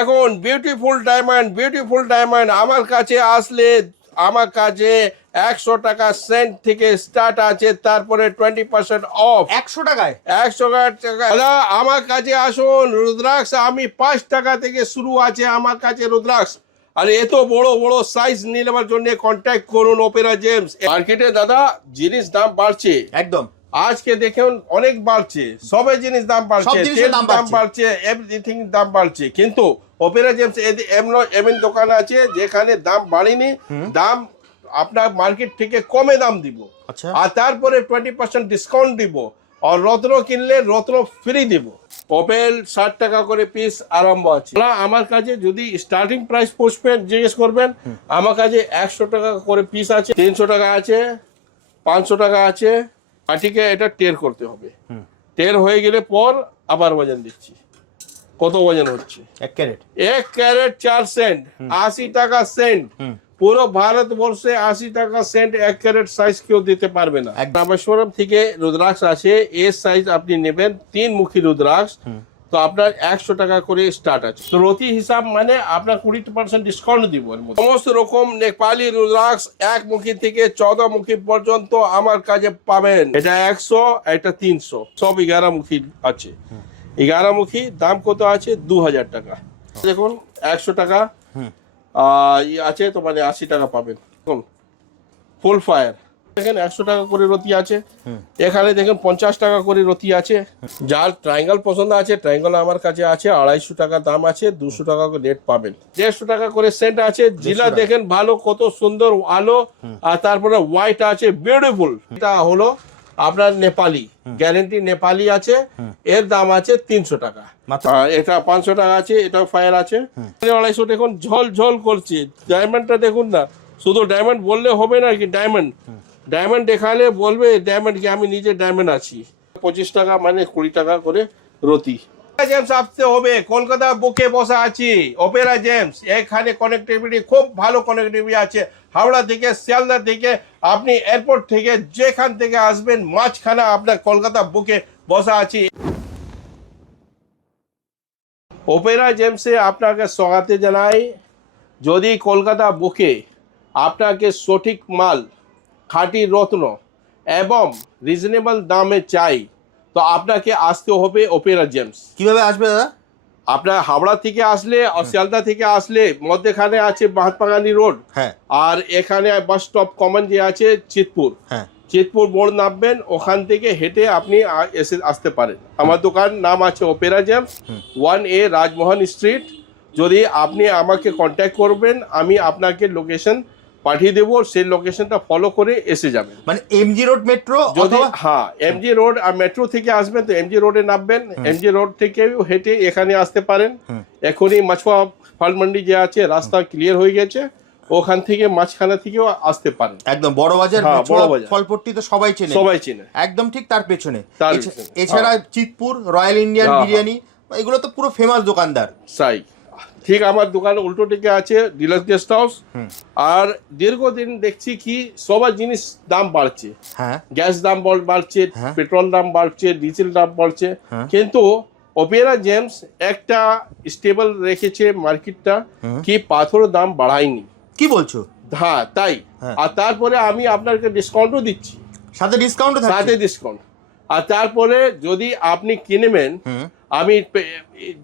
দেখুন beautiful diamond আমার কাছে আসলে আমার কাছে 100 টাকা সেন্ট থেকে স্টার্ট আছে, তারপরে 20% অফ। 100 টাকায় 100 টাকা দাদা আমার কাছে আসুন। রুদ্রাক্ষ আমি 5 টাকা থেকে শুরু আছে আমার কাছে রুদ্রাক্ষ। আর এত বড় বড় সাইজ নেওয়ার জন্য কন্ট্যাক্ট করুন অপেরা জেমস। মার্কেটে দাদা জিনিস দাম বাড়ছে একদম। আজকে দেখুন অনেক বাড়ছে, সবে জিনিস দাম বাড়ছে, তেল দাম বাড়ছে, এভরিথিং দাম বাড়ছে, কিন্তু অপেরা জেমস এমন দোকান আছে যেখানে দাম বাড়েনি, দাম আপনার মার্কেট থেকে কমে দাম দিব। আচ্ছা। আর তারপরে 20% ডিসকাউন্ট দিব, আর রত্ন কিনলে রত্ন ফ্রি দিব। ওপেল 60 টাকা করে পিস আরম্ভ আছে। আমার কাছে যদি স্টার্টিং প্রাইস পুষবেন জিজ্ঞেস করবেন, আমার কাছে 100 টাকা করে পিস আছে, 300 টাকা আছে, 500 টাকা আছে। মাটিকে এটা টের করতে হবে, টের হয়ে গেলে পর আবার ওজন দিচ্ছি। কত ওজন হচ্ছে? 1 ক্যারেট 1 ক্যারেট 4 সেন্ট, 80 টাকা সেন্ট। পুরো ভারতবর্ষে 80 টাকা সেন্ট 1 ক্যারেট সাইজ কেউ দিতে পারবে না। রামেশ্বরম থেকে রুদ্রাক্ষ আছে, এর সাইজ আপনি নেবেন 3 মুখী রুদ্রাক্ষ, তো আপনার 100 টাকা করে স্টার্ট আছে। তো রতি হিসাব মানে আপনার 20% ডিসকাউন্ট দিব। সমস্ত রকম নেপালি রুদ্রাক্ষ 1 মুখী থেকে 14 মুখী পর্যন্ত আমার কাছে পাবেন। এটা 100, এটা 300, সব 11 মুখী আছে। 11 মুখী দাম কত আছে? 2000 টাকা। দেখুন 100 টাকা আছে, তো মানে 80 টাকা পাবেন। দেখুন ফুল ফায়ার দেখেন 100 টাকা করে রতি আছে। এখানে দেখেন 50 টাকা করে রতি আছে। যার ট্রায়াঙ্গেল পছন্দ আছে, ট্রায়াঙ্গেল আমার কাছে আছে, 250 টাকা দাম আছে, 200 টাকা করে রেট পাবেন। 150 টাকা করে সেন্ট আছে। জিলা দেখেন ভালো, কত সুন্দর আলো। আর তারপরে হোয়াইট আছে, বিউটিফুল। এটা হলো আপনার নেপালি, গ্যারেন্টি নেপালি আছে, এর দাম আছে 300 টাকা। এটা 500 টাকা আছে, এটাও ফায়ার আছে। 250 দেখুন ঝল ঝল করছে। ডায়মন্ডটা দেখুন না, শুধু ডায়মন্ড বললে হবে না কি, ডায়মন্ড দেখালে বলবে ডায়মন্ড কি, আমি নিজে ডায়মন্ড আছি। 25 টাকা মানে 20 টাকা করে রতি। জেমস আসতে হবে, কলকাতা বুকে বসা আছি অপেরা জেমস। এখানে কানেক্টিভিটি খুব ভালো কানেক্টিভিটি আছে। হাওড়া থেকে, শিয়ালদা থেকে, আপনি এয়ারপোর্ট থেকে যেখান থেকে আসবেন মাঝখানে আপনার কলকাতা বুকে বসা আছি। অপেরা জেমসে আপনাকে স্বাগত জানাই। যদি কলকাতা বুকে আপনাকে সঠিক মাল, খাঁটি রত্ন এবং রিজনেবল দামে চাই, তো আপনাকে আসতে হবে অপেরা জেমস। কিভাবে আসবে দাদা? আপনার হাওড়া থেকে আসলে আর শিয়ালদা থেকে আসলে মধ্যখানে আছে মহাত্মাগান্ধী রোড, আর এখানে বাস স্টপ কমন যে আছে চিতপুর, চিতপুর মোড় নামবেন, ওখান থেকে হেঁটে আপনি এসে আসতে পারেন। আমার দোকান নাম আছে Opera Gems, 1A Rajmohan street. যদি আপনি আমাকে কন্ট্যাক্ট করবেন, আমি আপনাকে লোকেশন পাঠিয়ে দেবো, সেই লোকেশনটা ফলো করে এসে যাবেন। মানে এমজি রোড মেট্রো, যদি হ্যাঁ এমজি রোড আর মেট্রো থেকে আসবেন তো এমজি রোডে নামবেন, এমজি রোড থেকে হেঁটে এখানে আসতে পারেন। এখনই মাছুয়া ফল মন্ডি যে আছে রাস্তা ক্লিয়ার হয়ে গেছে, ওখান থেকে মাঝখানা থেকেও আসতে পারেন। একদম বড় বাজার, বড় বাজার ফলপট্টি তো সবাই চেনে, একদম ঠিক তার পেছনে। এছাড়া চিতপুর রয়্যাল ইন্ডিয়ান বিরিয়ানি, এগুলো তো পুরো ফেমাস দোকানদার। সাই ঠিক আমার দোকান উল্টো দিকে আছে ডিলাক্স গেস্ট হাউস। আর দীর্ঘদিন দেখছি কি সবার জিনিস দাম বাড়ছে, গ্যাস দাম বাড়ছে, পেট্রোল দাম বাড়ছে, ডিজেল দাম বাড়ছে, কিন্তু অপেরা জেমস একটা স্টেবল রেখেছে মার্কেটটা, কি পাথর দাম বাড়ায়নি। কি বলছো? হ্যাঁ তাই। আর তারপরে আমি আপনাকে ডিসকাউন্টও দিচ্ছি, সাথে ডিসকাউন্ট। আর তারপরে যদি আপনি কিনবেন, আমি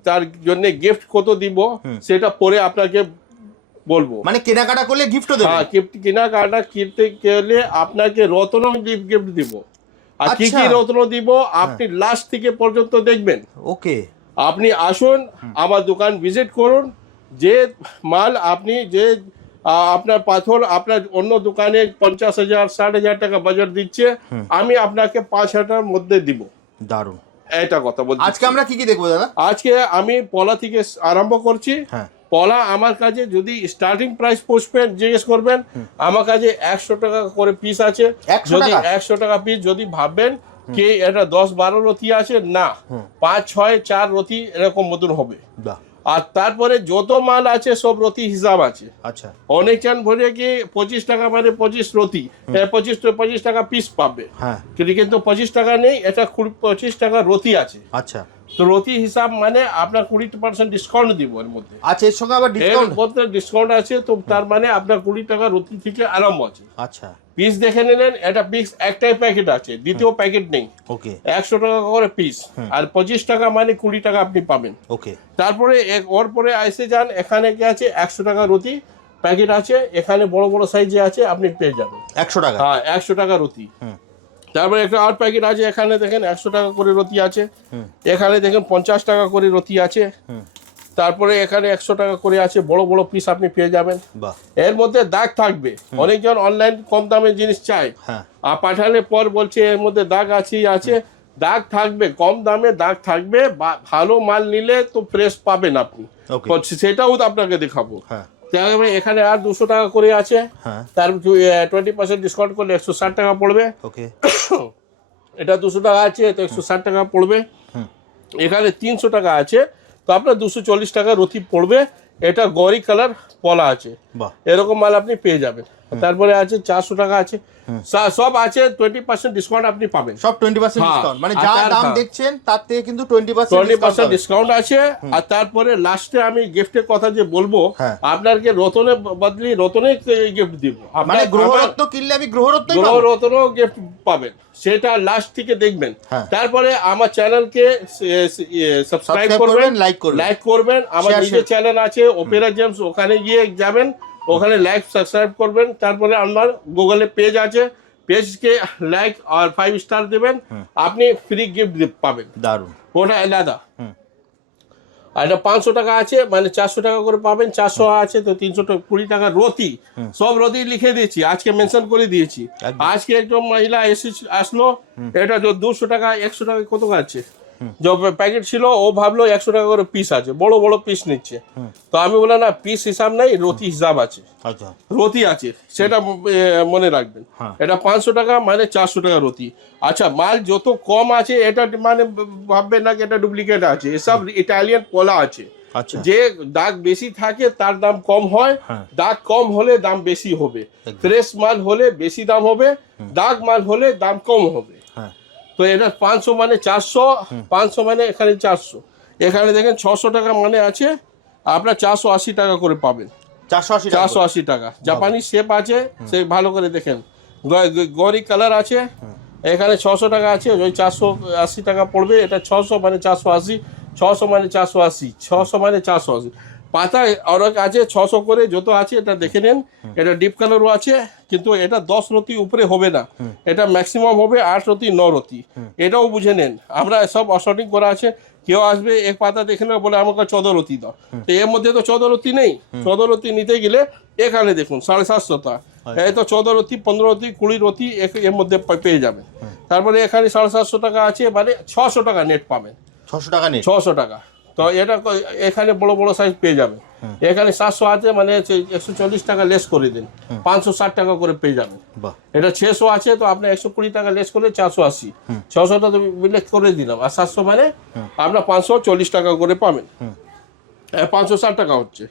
তার জন্য গিফট কত দিব সেটা পরে আপনাকে বলবো। মানে কেনাকাটা করলে গিফটও দেব? হ্যাঁ, কেনাকাটা কিনতে গেলে আপনাকে রত্ন গিফট দিব। আর কি কি রত্ন দিব আপনি লাস্ট থেকে পর্যন্ত দেখবেন। ওকে, আপনি আসুন, আমার দোকান ভিজিট করুন। যে মাল আপনি যে আপনার পাথর আপনার অন্য দোকানে 50,000 60,000 টাকা বাজার দিচ্ছে, আমি আপনাকে 5,000 মধ্যে দিব। দারুণ, এটা কথা বলছি। আজকে আমরা কি কি দেখবো দাদা? আজকে আমি পলা থেকে আরম্ভ করছি। পলা আমার কাছে যদি স্টার্টিং প্রাইস পুষবেন জিজ্ঞেস করবেন, আমার কাছে 100 টাকা করে পিস আছে। যদি 100 টাকা পিস যদি ভাববেন কি এটা 10-12 রতি আছে, না 5-6-4 রতি এরকম মতন হবে। আর তারপরে যত মাল আছে সব রতি হিসাব আছে। আচ্ছা, অনেক চান ভরে কি 25 টাকা মানে 25 রতি, 25 টাকা পিস পাবে, কিন্তু 25 টাকা নেই, এটা 25 টাকা রতি আছে। আচ্ছা, তো রতি হিসাব মানে আপনার 20% ডিসকাউন্ট দিব এর মধ্যে। আচ্ছা, এর সঙ্গে আবার এর ডিসকাউন্ট? মধ্যে ডিসকাউন্ট আছে, তো তার মানে আপনার 20 টাকা রতি থেকে আরম্ভ আছে। আচ্ছা, পিস দেখে নিলেন, এটা পিস একটাই প্যাকেট আছে, দ্বিতীয় প্যাকেট নেই। ওকে 100 টাকা করে পিস, আর 25 টাকা মানে 20 টাকা আপনি পাবেন। ওকে। তারপরে ওর পরে এসে যান, এখানে কি আছে 100 টাকা রতি প্যাকেট আছে, এখানে বড় বড় সাইজে আছে, আপনি পেয়ে যাবেন 100 টাকা। হ্যাঁ 100 টাকা রতি। তারপরে একটা আর প্যাকেট আছে, এখানে দেখেন 100 টাকা করে রতি আছে, এখানে দেখেন 50 টাকা করে রতি আছে, তারপরে এখানে 100 টাকা করে আছে, বড় বড় পিস আপনি পেয়ে যাবেন। বাহ। এর মধ্যে দাগ থাকবে, অনেকজন অনলাইন কম দামে জিনিস চায়, হ্যাঁ, আর পাঠালে পর বলছে এর মধ্যে দাগ আছে, দাগ থাকবে, কম দামে দাগ থাকবে, ভালো মাল নিলে তো ফ্রেশ পাবেন আপনি, ওকে। সেটাও তো আপনাকে দেখাবো। হ্যাঁ তারপরে এখানে আর 200 টাকা করে আছে, হ্যাঁ, তার 20% ডিসকাউন্ট করলে 160 টাকা পড়বে। ওকে। এটা 200 টাকা আছে, তো 160 টাকা পড়বে। এখানে 300 টাকা আছে, তো আপনার 240 টাকা রতি পড়বে। এটা গরি কালার পলা আছে, বাহ। এরকম মাল আপনি পেয়ে যাবেন। তারপরে আছে 400 টাকা আছে, সব আছে 20% ডিসকাউন্ট আপনি পাবেন। সব 20% হ্যাঁ, ডিসকাউন্ট, মানে আর যা তার- দাম হ্যাঁ। দেখছেন তার থেকে কিন্তু 20% 20% ডিসকাউন্ট আছে। আর তারপরে লাস্টে আমি গিফটের কথা যে বলবো, হ্যাঁ। আপনাকে রতনে বদলি রতনে গিফট দিব। মানে গ্রহরত্ন কিনলে আমি গ্রহরত্নই গ্রহ পাবো? রত্নও গিফট পাবেন, সেটা লাস্ট থেকে দেখবেন। হ্যাঁ। তারপরে আমার চ্যানেলকে সাবস্ক্রাইব করবেন, লাইক করবেন, লাইক করবেন। আমার Share, নিজের share। চ্যানেল আছে অপেরা জেমস, ওখানে গিয়ে যাবেন, ওখানে লাইক সাবস্ক্রাইব করবেন। তারপরে আমার গুগলে পেজ আছে, পেজকে লাইক আর 5 স্টার দেবেন, আপনি ফ্রি গিফট পাবেন। দারুণ। ওটা আলাদা। আর এটা 500 টাকা আছে, মানে 400 টাকা করে পাবেন। 400 আছে তো 320 টাকা রতি, সব রতি লিখে দিয়েছি, আজকে মেনশন করে দিয়েছি। একদম। আজকে একজন মহিলা আসলো, এটা 200 টাকা 100 টাকা কত আছে, যে প্যাকেট ছিল, ও ভাবলো 100 টাকা করে পিস আছে, বড় বড় পিস নিচ্ছে। তো আমি বললাম না, পিস হিসাব নাই, রতি হিসাব আছে, আচ্ছা, রতি আছে, সেটা মনে রাখবেন। হ্যাঁ। এটা 500 টাকা মানে 400 টাকা রতি। আচ্ছা, মাল যত কম আছে, এটা মানে ভাববেন না কি এটা ডুপ্লিকেট আছে, এসব ইটালিয়ান পলা আছে। আচ্ছা। যে দাগ বেশি থাকে তার দাম কম হয়, হ্যাঁ। দাগ কম হলে দাম বেশি হবে, একদম। ফ্রেশ মাল হলে বেশি দাম হবে, দাগ মাল হলে দাম কম হবে। হ্যাঁ, তো এটা 500 মানে 400, 500 মানে এখানে 400, এখানে দেখেন 600 টাকা মানে আছে, আপনার 480 টাকা করে পাবেন। 480 টাকা। 480 টাকা। জাপানি শেপ আছে, সে ভালো করে দেখেন, গরি কালার আছে, এখানে 600 টাকা আছে, ওই 480 টাকা পড়বে। এটা 600 মানে 480, 600 মানে 480, 600 মানে 480। পাতা অনেক আছে 600 করে, যত আছে এটা দেখে নেন। এটা ডিপ কালারও আছে, কিন্তু এটা 10 রতি উপরে হবে না, এটা ম্যাক্সিমাম হবে 8 রতি 9 রতি। এটাও বুঝে নেন, আমরা সব অশর্টিং করা আছে। কেউ আসবে এক পাতা দেখে নেবে, বলে আমাকে 14 রতি দাও, তো এর মধ্যে তো 14 রতি নেই। 14 রতি নিতে গেলে এখানে দেখুন 750 টা, এই তো 14 রতি, 15 রতি, 20 রতি এর মধ্যে পেয়ে যাবেন। তারপরে এখানে 750 টাকা আছে, মানে 600 টাকা নেট পাবেন। 600 টাকা নেই? 600 টাকা। তো এটা এখানে বড় বড় সাইজ পেয়ে যাবেন। এখানে 700 আছে, মানে 140 টাকা লেস করে দিন, 560 টাকা করে পেয়ে যাবেন। বাহ। এটা 600 আছে, তো আপনি 120 টাকা লেস করে 480, 600টা তো বিলেক করে দিলাম, আর 700 মানে আপনার 540 টাকা করে পাবেন, 560 টাকা হচ্ছে।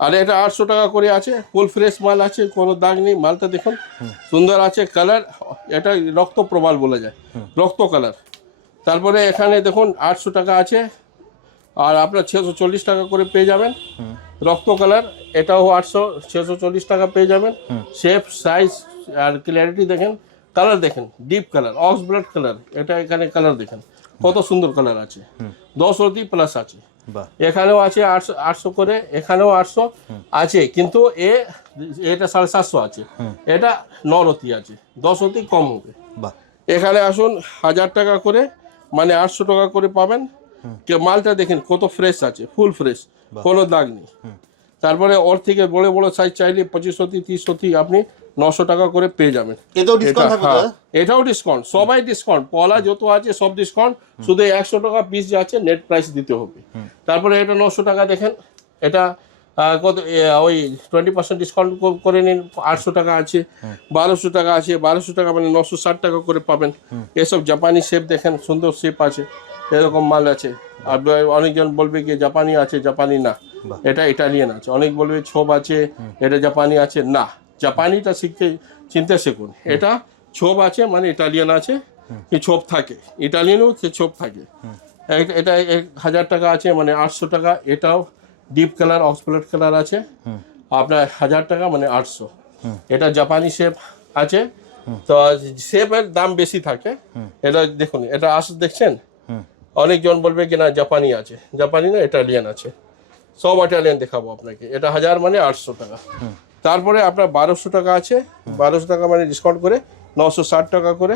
আর এটা 800 টাকা করে আছে, ফুল ফ্রেশ মাল আছে, কোনো দাগ নেই, মালটা দেখুন সুন্দর আছে, কালার এটা রক্ত প্রবাল বলা যায়, রক্ত কালার। তারপরে এখানে দেখুন 800 টাকা আছে, আর আপনার 640 টাকা করে পেয়ে যাবেন, রক্ত কালার, এটাও 800, 640 টাকা পেয়ে যাবেন। শেপ, সাইজ আর ক্লিয়ারিটি দেখেন, কালার দেখেন, deep colour, ox blood colour, এটা এখানে কালার দেখেন কত সুন্দর কালার আছে, 10 রতি প্লাস আছে। বাহ। এখানেও আছে 800 করে, এখানেও 800 আছে, কিন্তু এটা 750 আছে, এটা 9 রতি আছে, 10 রতি কম হবে। বাহ। এখানে আসুন 1000 টাকা করে, মানে 800 টাকা করে পাবেন। মালটা দেখেন কত ফ্রেশ আছে, ফুল ফ্রেশ, কোনো দাগ নেই। তারপরে ওর থেকে বড় বড় সাইজ চাইলে 25 রতি, 30 রতি আপনি 900 টাকা করে পেয়ে যাবেন। এটাও ডিসকাউন্ট থাকবে তো? এটাও ডিসকাউন্ট, সবাই ডিসকাউন্ট, পলা যত আছে সব ডিসকাউন্ট, শুধু 100 টাকা পিস যে আছে নেট প্রাইস দিতে হবে। তারপরে এটা 900 টাকা দেখেন, এটা কত, ওই 20% ডিসকাউন্ট করে নিন, 800 টাকা আছে, 1200 টাকা আছে, 1200 টাকা মানে 960 টাকা করে পাবেন। এসব জাপানি শেপ দেখেন, সুন্দর শেপ আছে, এরকম মাল আছে। আর অনেকজন বলবে কি জাপানি আছে, জাপানি না, এটা ইটালিয়ান আছে। অনেক বলবে ছোপ আছে, এটা জাপানি আছে, না, জাপানিটা চিনতে শিখুন। এটা ছোপ আছে মানে ইটালিয়ান আছে, কি ছোপ থাকে, ইটালিয়ানও সে ছোপ থাকে। এটা 1000 টাকা আছে, মানে 800 টাকা। এটাও ডিপ কালার অক্সব্লেড কালার আছে, আপনার 1000 টাকা মানে 800। এটা জাপানি শেপ আছে, তো শেপের দাম বেশি থাকে। এটা দেখুন, এটা দেখছেন, অনেকজন বলবে কি না জাপানি আছে, জাপানি না ইটালিয়ান আছে, সব ইটালিয়ান দেখাবো আপনাকে। এটা 1000 মানে 800 টাকা। তারপরে আপনার 1200 টাকা আছে, 1200 টাকা মানে ডিসকাউন্ট করে 960 টাকা করে।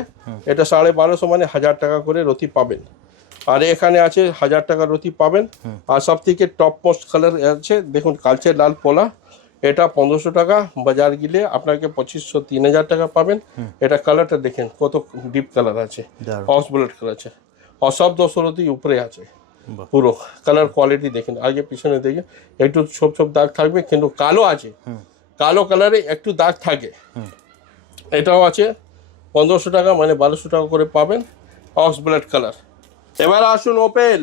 এটা 1250 মানে 1000 টাকা করে রতি পাবেন। আর এখানে আছে 1000 টাকা রতি পাবেন। আর সব থেকে টপ মোস্ট কালার আছে, দেখুন কালচে লাল পোলা, এটা 1500 টাকা, বাজার গেলে আপনাকে 2500 3000 টাকা পাবেন। এটা কালারটা দেখেন কত ডিপ কালার আছে, অক্সব্লেড কালার আছে, আর সব 200 রতি উপরে আছে। পুরো কালার কোয়ালিটি দেখেন, আগে পিছনে দেখেন, একটু ছোপ ছোপ দাগ থাকবে, কিন্তু কালো আছে, কালো কালারে একটু দাগ থাকে। এটাও আছে 1500 টাকা মানে 1200 টাকা করে পাবেন, অক্সব্লেড কালার। এবার আসুন ওপেল।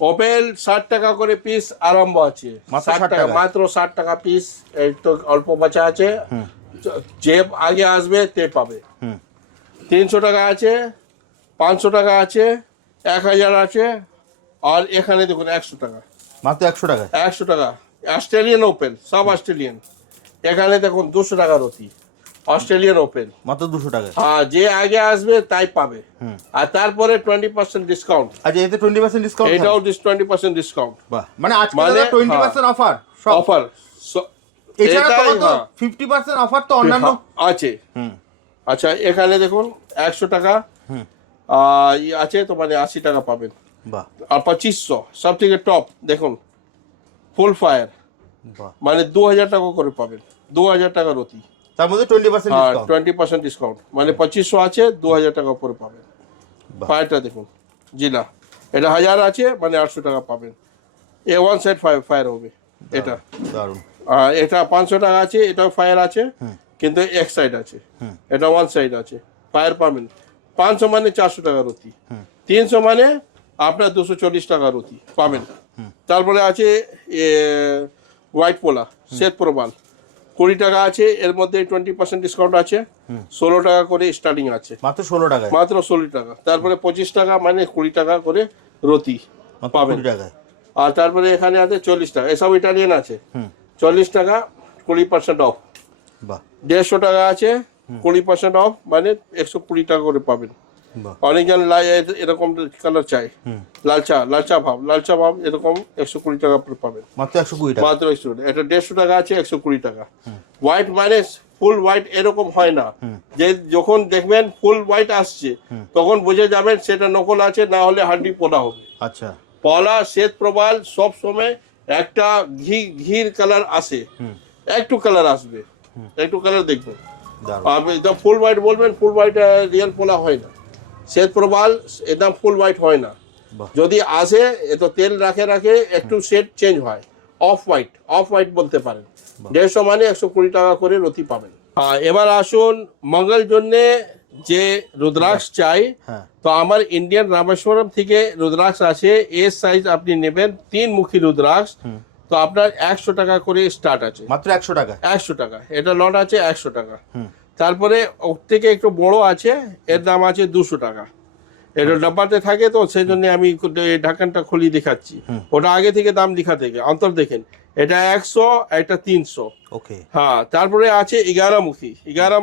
ওপেল 60 টাকা করে পিস আরম্ভ আছে, 60 টাকা, মাত্র 60 টাকা পিস। এই তো অল্প বাঁচা আছে, যে আগে আসবে তে পাবে। 300 টাকা আছে, 500 টাকা আছে, 1000 আছে, আর এখানে দেখুন 100 টাকা, মাত্র 100 টাকা। 100 টাকা অস্ট্রেলিয়ান ওপেন, সব অস্ট্রেলিয়ান। এখানে দেখুন 200 টাকা রতি, অস্ট্রেলিয়ান ওপেন, মাত্র 200 টাকা। হ্যাঁ, যে আগে আসবে তাই পাবে। আর তারপরে 20% ডিসকাউন্ট। আচ্ছা, এতে 20% ডিসকাউন্ট? এটাও 20% ডিসকাউন্ট। বাহ, মানে আজকে 20% অফার, সব অফার। এছাড়া তো 50% অফার তো অন্যান্য আছে। আচ্ছা, এখানে দেখুন 100 টাকা আছে, তো মানে 80 টাকা পাবেন। বাহ। আর 2500 সব থেকে টপ দেখুন, ফুল ফায়ার, বাহ, মানে 2000 টাকা করে পাবেন, 2000 টাকা রতি। তার মধ্যে 20% ডিসকাউন্ট। 20% ডিসকাউন্ট, মানে 2500 আছে, 2000 টাকা করে পাবেন। ফায়ারটা দেখুন, জিলা, এটা 1000 আছে মানে 800 টাকা পাবেন। এ ওয়ান সাইড ফায়ার হবে এটা। দারুণ। এটা 500 টাকা আছে, এটাও ফায়ার আছে, কিন্তু এক সাইড আছে, এটা ওয়ান সাইড আছে, ফায়ার পাবেন। 500 মানে 400 টাকা রতি, 300 মানে আপনার 240 টাকা রতি পাবেন। তারপরে আছে হোয়াইট পোলা, শ্বেত প্রবাল, 20 টাকা আছে, এর মধ্যে 20% ডিসকাউন্ট আছে, 16 টাকা করে স্টার্টিং আছে, মাত্র 16 টাকা, মাত্র 16 টাকা। তারপরে 25 টাকা মানে 20 টাকা করে রতি পাবেন। আর তারপরে এখানে আছে 40 টাকা, এসব ইটালিয়ান আছে, 40 টাকা 20% অফ। 150 টাকা আছে, 20% অফ, মানে 120 টাকা করে পাবেন। অনেকজন এরকম কালার চাই, লালচা ভাব এরকম 120 টাকা পাবেন, মাত্র 120 টাকা, মাত্র 120 টাকা। এটা 150 টাকা আছে, 120 টাকা। হোয়াইট মানে ফুল হোয়াইট এরকম হয় না, যে যখন দেখবেন ফুল হোয়াইট আসছে তখন বুঝে যাবেন সেটা নকল আছে, না হলে হাড্ডি পোলা হবে। আচ্ছা, পলা শ্বেত প্রবাল সব সময় একটা ঘির কালার আসে, একটু কালার আসবে, একটু কালার দেখবেন। একদম ফুল হোয়াইট বলবেন, ফুল হোয়াইট রিয়েল পোলা হয় না। শ্বেত প্রবাল একদম ফুল হোয়াইট হয় না, যদি আসে এত তেল রাখে একটু শেড চেঞ্জ হয়, অফ হোয়াইট বলতে পারেন। 150 মানে 120 টাকা করে রতি পাবেন। এবার আসুন মঙ্গল জন্যে যে রুদ্রাক্ষ চাই, তো আমার ইন্ডিয়ান রামেশ্বরম থেকে রুদ্রাক্ষ আছে, এর সাইজ আপনি নেবেন 3 মুখী রুদ্রাক্ষ, তো আপনার 100 টাকা করে স্টার্ট আছে, মাত্র 100 টাকা। 100 টাকা এটা লট আছে, 100 টাকা। তারপরে ওর থেকে একটু বড় আছে, এর দাম আছে 200 টাকা। এটা ডাব্বাতে থাকে, তো সেই জন্য আমি ঢাকনটা খুলি দেখাচ্ছি। ওটা আগে থেকে দাম লেখা থেকে অন্তর দেখেন, এটা 100, এটা 300। ওকে, হ্যাঁ। তারপরে আছে 11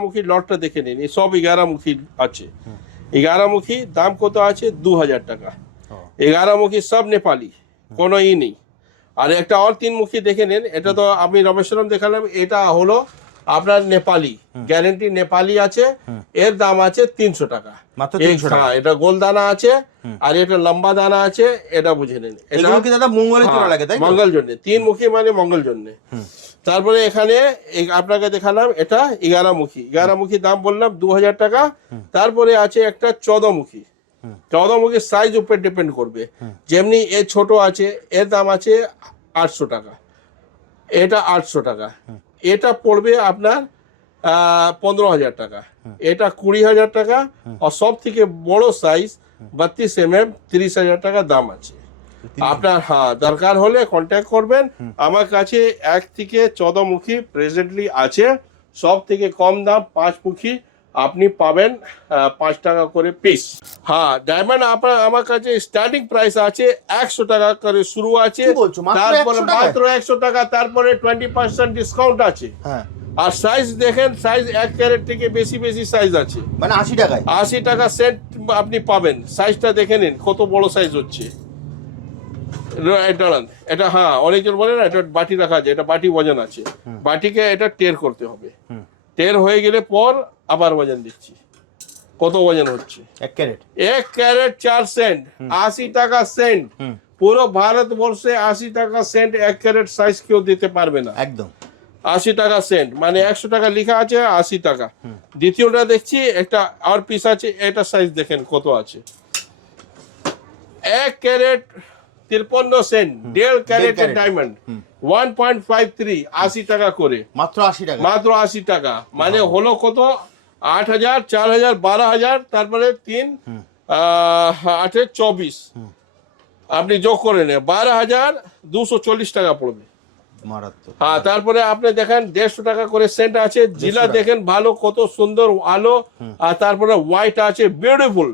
মুখী লটটা দেখে নিন, এই সব 11 মুখী আছে। 11 মুখী দাম কত আছে? 2000 টাকা। 11 মুখী সব নেপালি, কোনো নেই। আর একটা আর 3 মুখী দেখে নিন, এটা তো আমি রমেশ্বরম দেখালাম, এটা হলো আপনার নেপালি, গ্যারেন্টি নেপালি আছে, এর দাম আছে 300 টাকা। হ্যাঁ, এটা গোল দানা আছে, আর এটা লম্বা দানা আছে, এটা বুঝে নিন। এগুলো কি দাদা মঙ্গলের জন্য লাগে, তাই? মঙ্গল জন্য 3 মুখী মানে মঙ্গল জন্য। তারপরে এখানে আপনাকে দেখালাম এটা 11 মুখী দাম বললাম 2000 টাকা। তারপরে আছে একটা 14 মুখী সাইজ উপর ডিপেন্ড করবে, যেমনি এ ছোট আছে, এর দাম আছে 800 টাকা, এটা 800 টাকা। এটা পড়বে আপনার 15,000 টাকা, এটা 20,000 টাকা। আর সব থেকে বড় সাইজ 32 mm 30,000 টাকা দাম আছে। আপনার দরকার হলে কন্ট্যাক্ট করবেন আমার কাছে। 1 থেকে 14 মুখী প্রেজেন্টলি আছে, সব থেকে কম দাম 5 মুখী আপনি পাবেন 5 টাকা করে পিস। হ্যাঁ, ডায়মন্ড আপনার আমার কাছে স্টার্টিং প্রাইস আছে 100 টাকা করে শুরু আছে, কি বলছো, মাত্র তারপরে 100 টাকায়? মাত্র 100 টাকা, তারপরে 20% ডিসকাউন্ট আছে। হ্যাঁ, আর সাইজ দেখেন, সাইজ 1 ক্যারেট থেকে বেশি বেশি সাইজ আছে, মানে 80 টাকায় 80 টাকা সেন্ট আপনি পাবেন। সাইজটা দেখে নিন কত বড় সাইজ হচ্ছে। এটা হ্যাঁ, অনেকজন বলে না এটা বাটি রাখা আছে, এটা বাটি ওজন আছে। বাটিকে এটা টের করতে হবে, টের হয়ে গেলে পর আবার ওজন দিচ্ছি। কত ওজন হচ্ছে? 1 ক্যারেট 1 ক্যারেট 4 সেন্ট, 80 টাকা সেন্ট। পুরো ভারতবর্ষে 80 টাকা সেন্ট 1 ক্যারেট সাইজ কেউ দিতে পারবে না। একদম 80 টাকা সেন্ট, মানে 100 টাকা লেখা আছে, 80 টাকা। দ্বিতীয়টা দেখছি, একটা আর পিস আছে, এটা সাইজ দেখেন কত আছে। 1 ক্যারেট 53 সেন্ট, 1.5 ক্যারেটের ডায়মন্ড 1.53, 80 টাকা করে, মাত্র 80 টাকা। মাত্র 80 টাকা। মানে হলো কত? 8,000, 4,000, 12,000, তারপরে 3 8 24, আপনি যোগ করে নেন 12,240 টাকা পড়বে। মারাত্মক। হ্যাঁ, তারপরে আপনি দেখেন 150 টাকা করে সেন্ট আছে, জিলা দেখেন ভালো, কত সুন্দর আলো। আর তারপরে হোয়াইট আছে, বিউটিফুল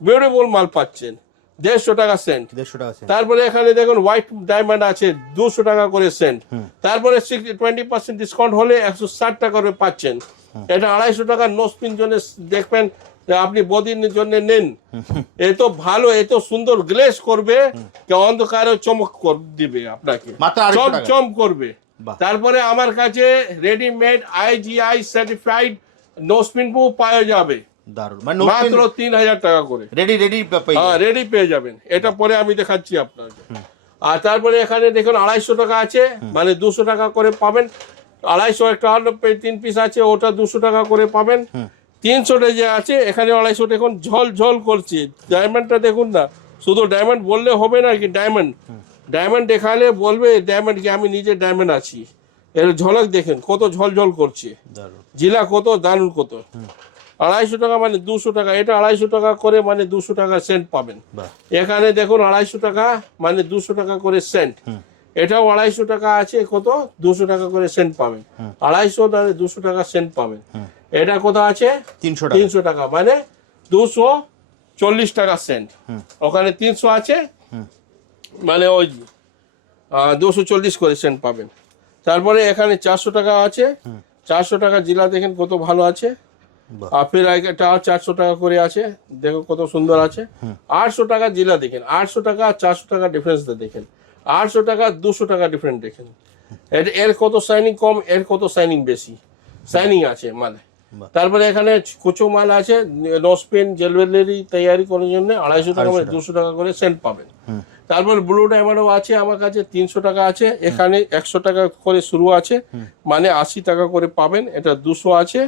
বিউটিফুল মাল পাচ্ছেন, 150 টাকা সেন্ট। 150 টাকা সেন্ট। তারপরে এখানে দেখুন হোয়াইট ডায়মন্ড আছে 200 টাকা করে সেন্ট। তারপরে 20% ডিসকাউন্ট হলে 160 টাকা করে পাচ্ছেন। এটা 250 টাকা নোসপিন জন্য দেখবেন যে আপনি বদিনের জন্য নেন। এত ভালো, এত সুন্দর গ্লেজ করবে, অন্ধকারে চমক দিবে আপনাকে, মাত্র 250 টাকা। চমচম করবে। বাহ। তারপরে আমার কাছে রেডিমেড IGI সার্টিফাইড নোসপিন পাওয়া যাবে দারুণ, মানে মাত্র 3,000 টাকা করে। রেডি হ্যাঁ, রেডি পেয়ে যাবেন। এটা পরে আমি দেখাচ্ছি আপনাকে। আর তারপরে এখানে দেখুন 250 টাকা আছে, মানে 200 টাকা করে পাবেন। 250 একটা 3 পিস আছে, ওটা 200 টাকা করে পাবেন। 300 যে আছে এখানে 250 দেখুন ঝল ঝল করছে। ডায়মন্ডটা দেখুন না, শুধু ডায়মন্ড বললে হবে না কি, ডায়মন্ড ডায়মন্ড দেখালে বলবে ডায়মন্ড কি, আমি নিজে ডায়মন্ড আছি। এর ঝলক দেখেন কত ঝল ঝল করছে, দারুণ। জিলা কত দারুণ কত। 250 টাকা মানে 200 টাকা, এটা 250 টাকা করে মানে 200 টাকা সেন্ট পাবেন। বাহ। এখানে দেখুন 250 টাকা মানে 200 টাকা করে সেন্ট। এটাও 250 টাকা আছে, কত 200 টাকা করে সেন্ট পাবেন। 250 মানে 200 টাকা সেন্ট পাবেন। এটা কত আছে? 300 টাকা। 300 টাকা মানে 240 টাকা সেন্ট। ওখানে 300 আছে, মানে ওই 240 করে সেন্ট পাবেন। তারপরে এখানে 400 টাকা আছে, 400 টাকা জিলা দেখেন কত ভালো আছে। বাহ। আর ফির একটা 400 টাকা করে আছে, দেখো কত সুন্দর আছে। 800 টাকা জিলা দেখেন, 800 টাকা আর 400 টাকা ডিফারেন্স দেখেন। 800 টাকা 200 টাকা ডিফারেন্ট দেখেন। এর কত শাইনিং কম, এর কত শাইনিং বেশি, শাইনিং আছে মানে। তারপরে এখানে কুচো মাল আছে, নোসপিন জুয়েলারি তৈরি করার জন্য 250 টাকা মানে 200 টাকা করে সেন্ট পাবেন। তারপর ব্লু ডায়মন্ডও আছে আমার কাছে, 300 টাকা আছে। এখানে 100 টাকা করে শুরু আছে, মানে 80 টাকা করে পাবেন। এটা 200 আছে,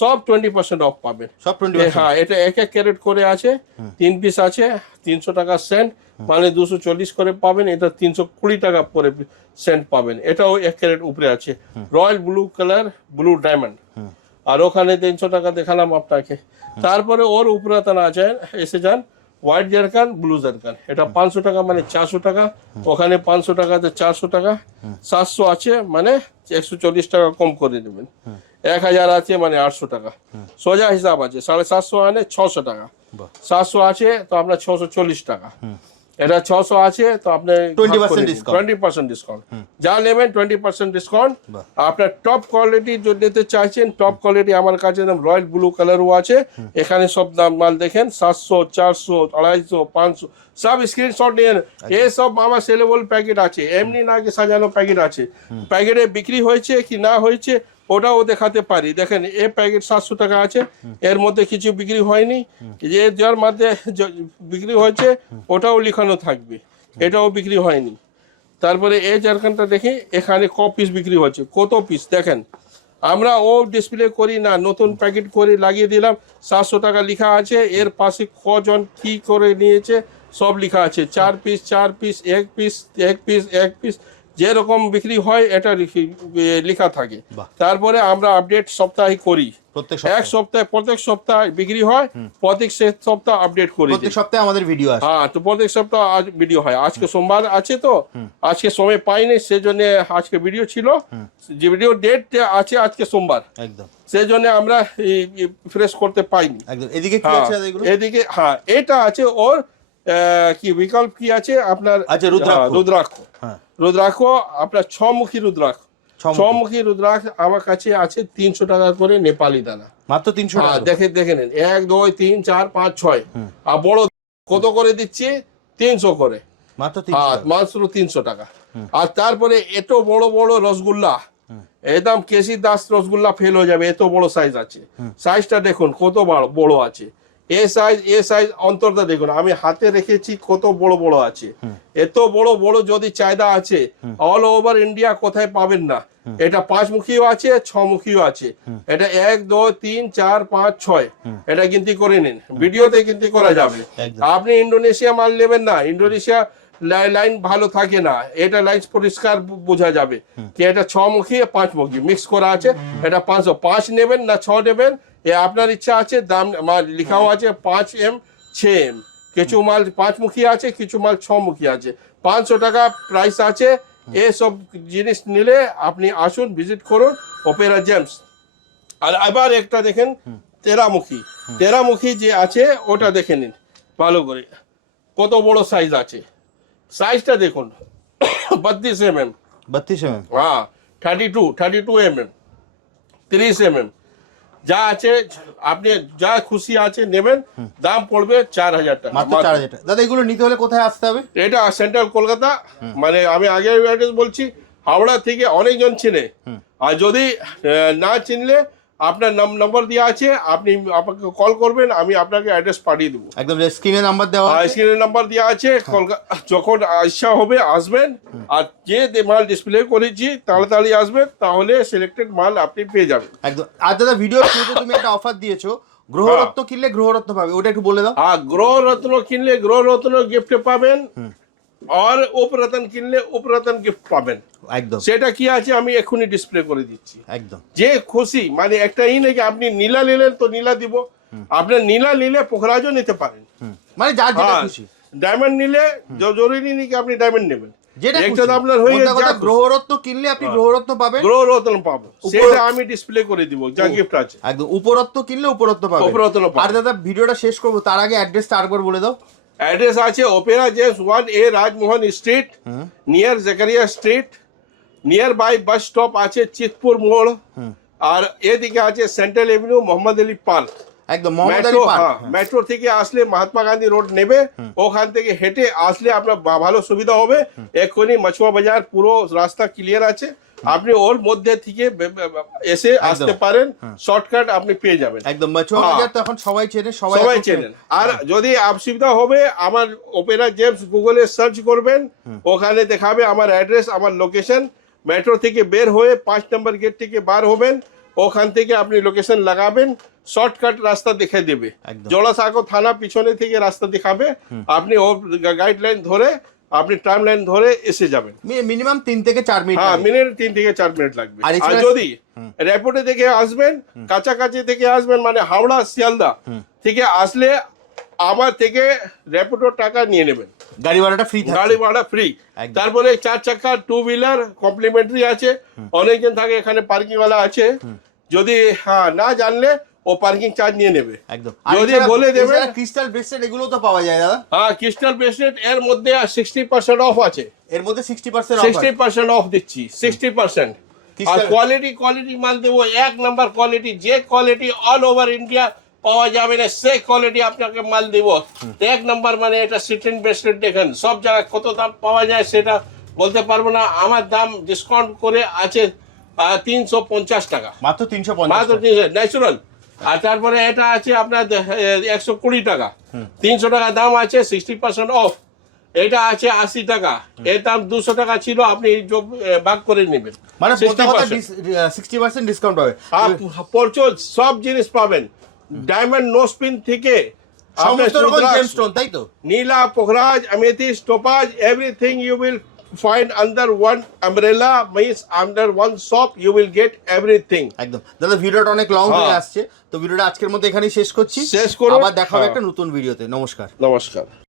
সব 20% অফ পাবেন। সব 20%। হ্যাঁ, এটা 1 ক্যারেট করে আছে, 3 পিস আছে, 300 টাকা সেন্ট, মানে 240 করে পাবেন। এটা 320 টাকা করে সেন্ট পাবেন। এটাও 1 ক্যারেট উপরে আছে, royal blue colour blue diamond. আর ওখানে 300 টাকা দেখালাম আপনাকে। তারপরে ওর উপরে তারা আছে, এসে যান হোয়াইট জারকান ব্লু জারকান, এটা 500 টাকা মানে 400 টাকা। ওখানে 500 টাকাতে 400 টাকা, 700 আছে মানে 140 টাকা কম করে দেবেন। 1000 আছে মানে 800 টাকা, সোজা হিসাব আছে। 750 মানে 600 টাকা, 700 আছে তো আপনার 640 টাকা। এটা 600 আছে তো আপনি 20% ডিসকাউন্ট, যা নেবেন 20% ডিসকাউন্ট। আপনার টপ কোয়ালিটি যদি নিতে চাইছেন, টপ কোয়ালিটি আমার কাছে রয়্যাল ব্লু কালারও আছে। এখানে সব দাম মাল দেখেন, 700, 400, 250, 500, সব স্ক্রিনশট নিয়ে। এই সব আমার সেলেবল প্যাকেট আছে, এমনি না কি সাজানো প্যাকেট আছে। প্যাকেটে বিক্রি হয়েছে কি না হয়েছে ওটাও দেখাতে পারি। দেখেন এই প্যাকেট 700 টাকা আছে, এর মধ্যে কিছু বিক্রি হয়নি, যে যার মধ্যে বিক্রি হয়েছে ওটাও লিখানো থাকবে, এটাও বিক্রি হয়নি। তারপরে এই জারখানটা দেখি, এখানে ক পিস বিক্রি হচ্ছে, কত পিস দেখেন। আমরা ও ডিসপ্লে করি না, নতুন প্যাকেট করে লাগিয়ে দিলাম, 700 টাকা লেখা আছে। এর পাশে কজন কি করে নিয়েছে সব লেখা আছে, 4 piece 4 piece, 1 piece 1 piece 1 piece, যেরকম বিক্রি হয় এটা লেখা থাকে। বাহ। তারপরে আমরা আপডেট সপ্তাহে করি, প্রত্যেক সপ্তাহে বিক্রি হয়, প্রত্যেক সপ্তাহ আপডেট করি, প্রত্যেক সপ্তাহে আমাদের ভিডিও আসে। হ্যাঁ, তো প্রত্যেক সপ্তাহ আজ ভিডিও হয়। আজকে সোমবার আছে, তো আজকে সময় পাইনি, সেজন্য আজকে ভিডিও ছিল, যে ভিডিও ডেট আছে আজকে সোমবার, একদম সেই জন্য আমরা ফ্রেশ করতে পাইনি। একদম। এদিকে কি আছে এগুলো? এদিকে হ্যাঁ, এটা আছে ওর কি বিকল্প কি আছে আপনার? আচ্ছা, রুদ্রাক্ষ। রুদ্রাক্ষ, হ্যাঁ, রুদ্রাক্ষ আপনার ছমুখী রুদ্রাক্ষ। ছমুখী রুদ্রাক্ষ আমার কাছে আছে 300 টাকা করে নেপালি দানা, মাত্র 300 টাকা। দেখে নেন, 1 2 3 4 5 6। আর বড় কত করে দিচ্ছি? 300 করে, মাত্র 300 মাত্র 300 টাকা। আর তারপরে এত বড় বড় রসগোল্লা, একদম কেসি দাস রসগোল্লা ফেল হয়ে যাবে, এত বড় সাইজ আছে। সাইজটা দেখুন কত বড় আছে, এ সাইজ অন্তরটা দেখুন, আমি হাতে রেখেছি কত বড় বড় আছে। এত বড় বড় যদি চাহিদা আছে, অল ওভার ইন্ডিয়া কোথায় পাবেন না। এটা 5 মুখীও আছে, 6 মুখীও আছে। এটা 1 2 3 4 5 6, এটা গিনতি করে নিন, ভিডিওতে গিনতি করা যাবে। আপনি ইন্দোনেশিয়া মাল নেবেন না, ইন্দোনেশিয়া লাইন ভালো থাকে না, এটা লাইন পরিষ্কার বোঝা যাবে কি এটা 6 মুখী 5 মুখী মিক্স করা আছে। এটা 505 নেবেন না 6 নেবেন, এ আপনার ইচ্ছা আছে। দাম লেখাও আছে 5M 6M, কিছু মাল 5 মুখী আছে, কিছু মাল 6 মুখী আছে। 500 টাকা প্রাইস আছে। এসব জিনিস নিলে আপনি আসুন, ভিজিট করুন অপেরা জেমস। আর আবার একটা দেখেন 13 মুখী, 13 মুখী যে আছে ওটা দেখে নিন ভালো করে, কত বড় সাইজ আছে। সাইজটা দেখুন 32 mm, 32 mm, হ্যাঁ 32 mm, 30 mm, যা আছে আপনি যা খুশি আছে নেবেন। দাম পড়বে 4000 টাকা, মাত্র 4000 টাকা। দাদা এগুলো নিতে হলে কোথায় আসতে হবে? এটা সেন্ট্রাল কলকাতা, মানে আমি আগে অ্যাড্রেস বলছি, হাওড়া থেকে অনেকজন চেনে। আর যদি না চিনলে আপনার নাম্বার দেওয়া আছে, আপনি আমাকে কল করবেন, আমি আপনাকে অ্যাড্রেস পাঠিয়ে দেবো। একদম স্ক্রিনে নাম্বার দেওয়া আছে, স্ক্রিনে নাম্বার দেওয়া আছে। যখন ইচ্ছা হবে আসবেন, আর যে মাল ডিসপ্লে করেছি তাড়াতাড়ি আসবেন, তাহলে সিলেক্টেড মাল আপনি পেয়ে যাবেন একদম। আর দাদা ভিডিওর শুরুতে তুমি একটা অফার দিয়েছো, গ্রহরত্ন কিনলে গ্রহরত্ন পাবে, ওটা একটু বলে দাও। আর গ্রহরত্ন কিনলে গ্রহরত্ন গিফট পাবেন, আর উপরতন কিনলে উপরতন গিফট পাবেন। একদম, সেটা কি আছে আমি এখনই ডিসপ্লে করে দিচ্ছি। একদম যে খুশি, মানে একটা নাকি আপনি নীলা নিলেন তো নীলা দিব, আপনার নীলা নিলে পোখরাজও নিতে পারেন, মানে যার যেটা খুশি। ডায়মন্ড নিলে জরুরি নেই কি আপনি ডায়মন্ড নেবেন, যেটা একটা আপনার হয়ে যাবে। গ্রহরত্ন কিনলে আপনি গ্রহরত্ন পাবেন, গ্রহরত্ন পাবেন, সেটা আমি ডিসপ্লে করে দিব যা গিফট আছে। একদম। উপরত্ন কিনলে উপরত্ন পাবেন, উপরত্ন পাবেন। আর দাদা ভিডিওটা শেষ করব তার আগে অ্যাড্রেসটা আরেকবার বলে দাও। অ্যাড্রেস আছে Opera Gems 1A Rajmohan street, near Zakaria street, near by bus stop আছে চিতপুর মোড়, আর এদিকে আছে central avenue Mohammad Ali park. একদম মোহাম্মদ আলী পার্ক। মেট্রো থেকে আসলে মহাত্মা গান্ধী রোড নেবে, ওখান থেকে হেঁটে আসলে আপনার ভালো সুবিধা হবে। এক্ষুনি মাছুয়া বাজার পুরো রাস্তা ক্লিয়ার আছে, আপনি ওর মধ্যে থেকে এসে আসতে পারেন, শর্টকাট আপনি পেয়ে যাবেন। একদম মাছুয়া বাজার তো এখন সবাই চেনে, সবাই চেনেন। আর যদি অসুবিধা হবে, আমার অপেরা জেমস গুগলে সার্চ করবেন, ওখানে দেখাবে আমার অ্যাড্রেস, আমার লোকেশন। মেট্রো থেকে বের হয়ে 5 নম্বর গেট থেকে বার হবেন, ওখান থেকে আপনি লোকেশন লাগাবেন, শর্টকাট রাস্তা দেখে দেবে। জোড়াসাঁকো থানা পিছনে থেকে রাস্তা দেখাবে, আপনি ও গাইডলাইন ধরে আপনি টাইম লাইন ধরে এসে যাবেন। মিনিমাম 3 থেকে 4 মিনিট, হ্যাঁ মিনিমাম 3 থেকে 4 মিনিট লাগবে। আর যদি র্যাপিডো থেকে আসবেন, কাছাকাছি থেকে আসবেন, মানে হাওড়া শিয়ালদা থেকে আসলে আমার থেকে র্যাপিডো টাকা নিয়ে নেবেন, গাড়ি ভাড়াটা ফ্রি, গাড়ি ভাড়া ফ্রি। তারপরে 4 চাকা 2 হুইলার কমপ্লিমেন্টারি আছে, অনেকজন থাকে এখানে, পার্কিং ওয়ালা আছে। যদি না জানলে ও পার্কিং চার্জ নিয়ে নেবে। একদম। যদি বলে দেবে ক্রিস্টাল ব্রেসলেট এগুলো তো পাওয়া যায় দাদা? হ্যাঁ, ক্রিস্টাল ব্রেসলেট এর মধ্যে 60% অফ আছে, এর মধ্যে 60% অফ দিচ্ছি, 60%। আর কোয়ালিটি মাল দেবো, 1 নাম্বার কোয়ালিটি, যে কোয়ালিটি অল ওভার ইন্ডিয়া পাওয়া যাবে না সেই কোয়ালিটি আপনাকে মাল দিব। 1 নাম্বার, মানে এটা সিটিন ব্রেসলেট দেখেন, সব জায়গায় কত দাম পাওয়া যায় সেটা বলতে পারবো না, আমার দাম ডিসকাউন্ট করে আছে 350 টাকা, মাত্র 350, মাত্র ন্যাচুরাল। আর তারপরে এটা আছে আপনার 120 টাকা, 300 টাকা দাম আছে, 60% অফ। এটা আছে 80 টাকা, এর দাম 200 টাকা ছিল, আপনি ভাগ করে নেবেন, মানে 60% ডিসকাউন্ট পাবে। প্রচুর সব জিনিস পাবেন, ডায়মন্ড নো স্পিন থেকে সমস্ত রকম জেমস্টোন, তাই তো? নীলা, পোখরাজ, amethyst, topaz, everything you will find under one umbrella means under one shop you will get everything. একদম দাদা, ভিডিওটা অনেক লং হয়ে হ্যাঁ। আসছে, তো ভিডিওটা আজকের মধ্যে এখানেই শেষ করছি। শেষ করুন। আবার দেখা হবে হ্যাঁ। একটা নতুন ভিডিওতে। নমস্কার। নমস্কার।